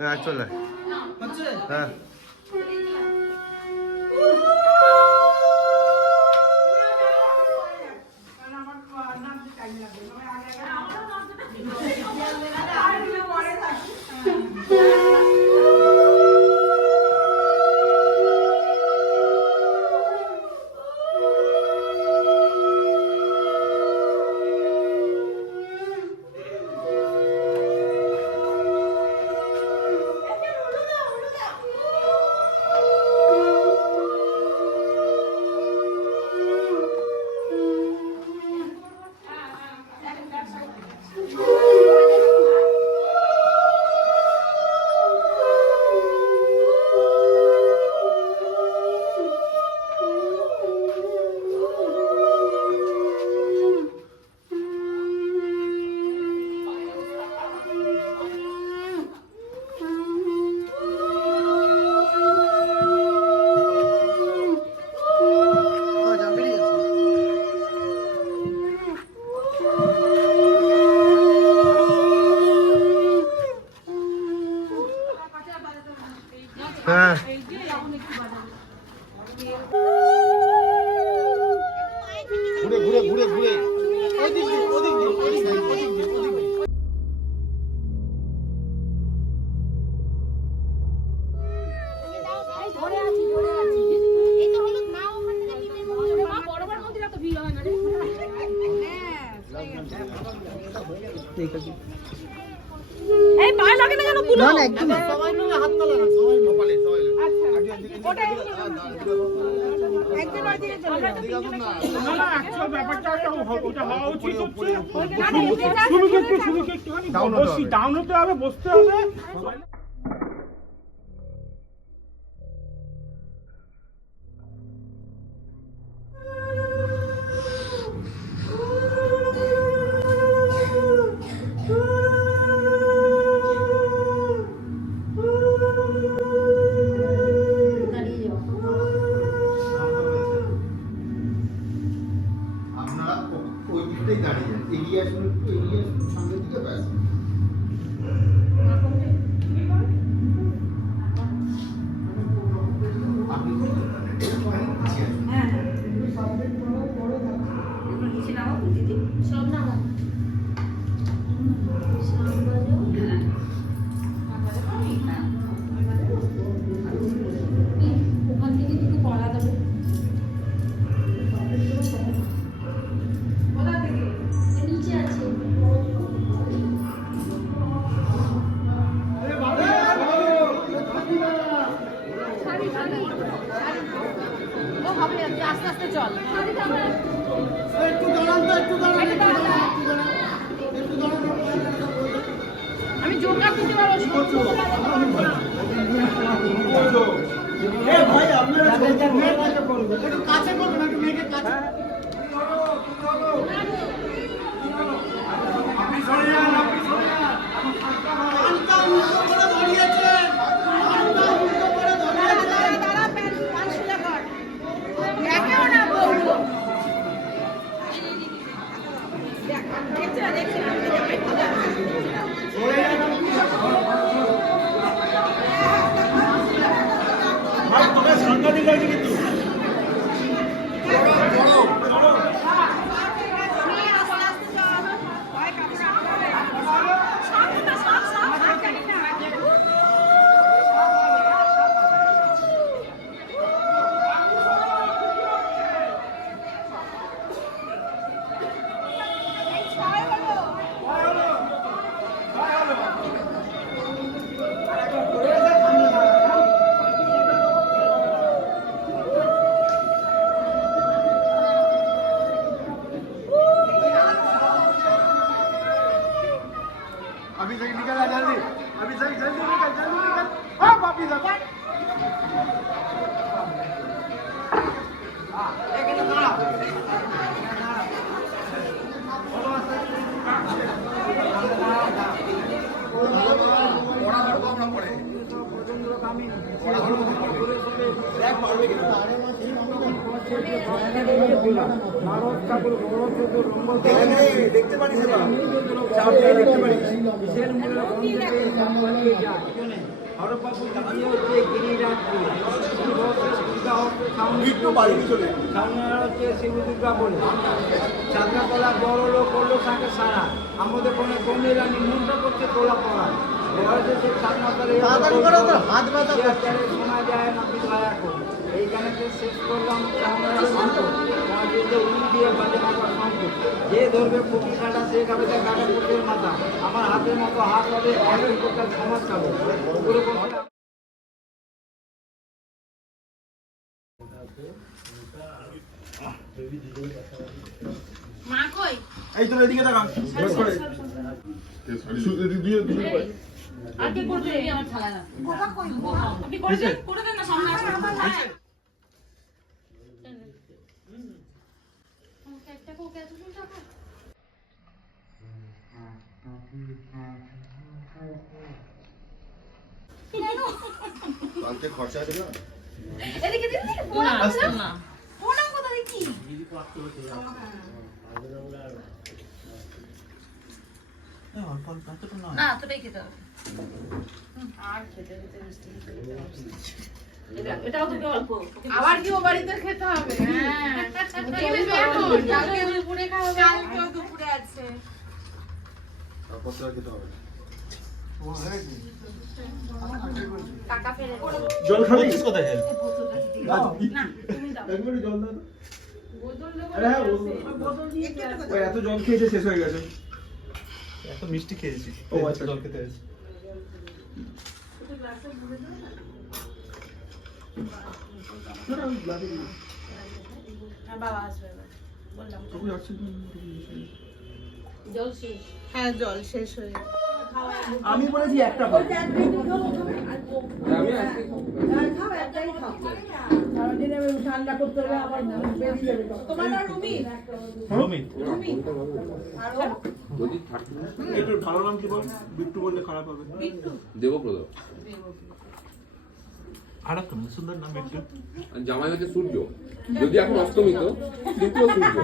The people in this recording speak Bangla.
চলে হ্যাঁ হ্যাঁ ঘুরে ঘুরে ঘুরে ঘুরে ওদিক দিয়ে ওদিক দিয়ে ওদিক দিয়ে ওদিক দিয়ে ওদিক দিয়ে ধরে আছি এই তো হলো না ওখান থেকে নিতে মন্দিরে মা বড়বার মন্দিরে তো ভিড় হয় না রে ঠিক আছে এই পা লাগে না কেন পুরো না না একদম সবাই মিলে হাতটা লাগান সবাই কপালে সবাই আচ্ছা ওটা একদম আর দিকে চলে আমরা তো তিনজনে না না অ্যাকচুয়াল ব্যাপারটা ওটা হওয়া উচিত হচ্ছে শুরুকে একটুখানি ডাউন হতে হবে বসতে হবে আপনারা ওই দিকটাই দাঁড়িয়ে যান এগিয়ে আসুন একটু এগিয়ে আসুন সামনের দিকে ব্যাস আপনি হ্যাঁ নিচে নাও দিদি সব নাও ওখান থেকে একটু কলা দেবো নিচে আছে ও হবে আস্তে আস্তে চল একটু দাঁড়ান তো একটু দাঁড়ান আমি যোগা করতে পারবো ভাই আপনারা একটু কাছে করবেন একটু মেয়েকে কাছে আপনি সরে যান কানটা উল্টো করে ধরিয়েছেন কানটা উল্টো করে ধরিয়েছেন দাঁড়া পান সোজা কর দেখেও না বলবো দেখছি না ভাই তোমরা সাংঘাতিক আছে কিন্তু দেখতে পারিস এবার দেখতে পারিস বিশের মূল্য হরপ্পা দাঁড়িয়ে হচ্ছে গিরিরাজপুর একটু বাড়ি চলে সামনে হচ্ছে শিবদুর্গা বলে চাঁদনাতলা বড় লোক করলো তাকে সারা আমাদের কোনো কমে রানি মনটা করছে তোলা পড়া শোনা যায় না দয়া করে এইখানে শেষ করলাম উনি দিয়ে বাজে মাথার সংকট যে ধরবে পুকুর কাটা সে খাবে তার কাটা পুকুরের মাথা আমার হাতের মতো হাত হবে অনেক প্রকার সমাজ খাবে পুরো মা কই এই তো এদিকে তাকান বস করে আর কি করবে আমার থালা না বাবা কই আপনি করছেন করে দেন না সামনে আসুন একটা কোক এত টাকা কালকে খরচা আছে না এদিকে দিন না না ওনা কথা দেখি না তোটাই খেতে হবে আর খেতে খেতে মিষ্টি এটাও তো অল্প আবার কি ও বাড়িতে খেতে হবে হ্যাঁ কালকে দুপুরে খাওয়া কালকেও দুপুরে আছে তারপর তো আর খেতে হবে টাকা ফেলে জল খাবেন কোথায় না তুমি দাও একবারে জল দাও বোতল দেবো আরে হ্যাঁ ওই এত জল খেয়েছে শেষ হয়ে গেছে এত মিষ্টি খেয়েছি ও আচ্ছা জল খেতে হয়েছে বাবা আসবে এবার বললাম জল শেষ হ্যাঁ জল শেষ হয়ে গেছে আমি বলেছি একটা খাবো এটার ভালো নাম কি বল বিট্টু বললে খারাপ হবে দেবব্রত খারাপ কেন সুন্দর নাম বিট্টু আর জামাই হচ্ছে সূর্য যদি এখন অস্তমিত কিন্তু সূর্য